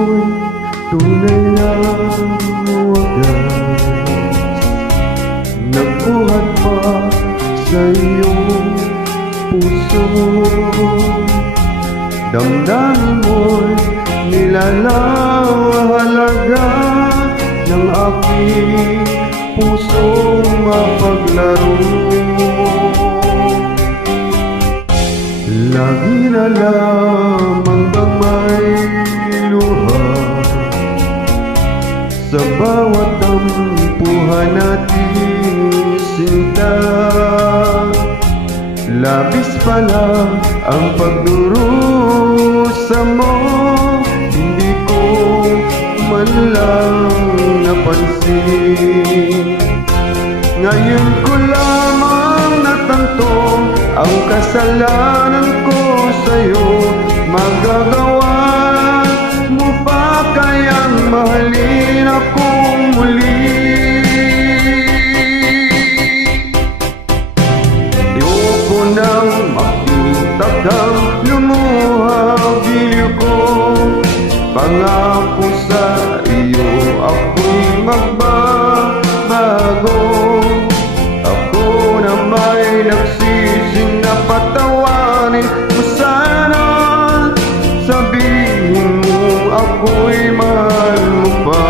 mo'y tunay na wagas. Nagbuhat pa sa iyong puso, damdamin mo'y nilalahalaga ng aking pusong mapaglaro. Lagi na lamang bang may luha sa bawat tampuhan nating sinta. Labis pala ang pagdurusa mo, hindi ko man lang napansin. Ngayon ko lamang natanto ang kasalanan ko sa'yo. Magagawa mo pa kayang mahalin akong muli? Ayoko nang makita kang lumuha, giliw ko. Pangako sa iyo ako'y magbabago. Ako na may nagsising na patawanin mo sana. Sabihin mo ako'y mahal mo pa.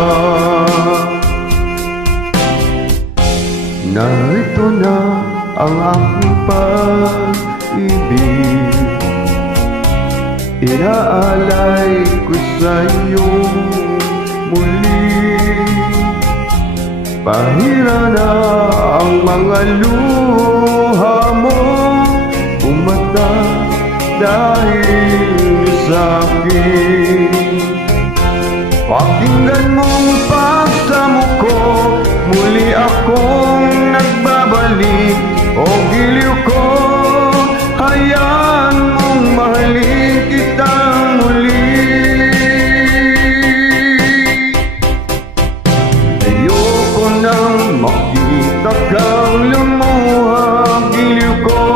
Narito na ang aking pag-ibig, inaalay ko sa'yo muli. Pahira na ang mga luha mo, umata dahil sa'kin. Pakinggan mong pagsamo ko, muli akong nagbabalik. O giliw ko, hayaan mong mahalin kita muli. Ayoko nang makita kang lumuha, giliw ko.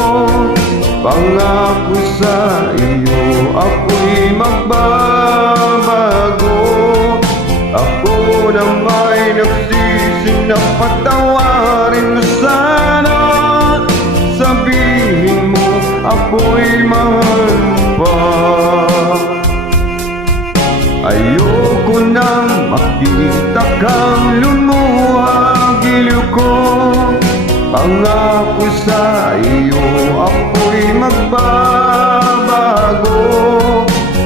Pangako sa iyo ako'y magbabago. Ako na may nagsising na patawarin mo sana. Sabihin mo ako'y mahal pa. Ayoko nang makita kang lumuha, giliw ko. Pangako sa iyo ako'y magbabago.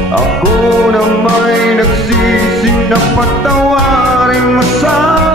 Ako na may nagsising na patawarin mo sana.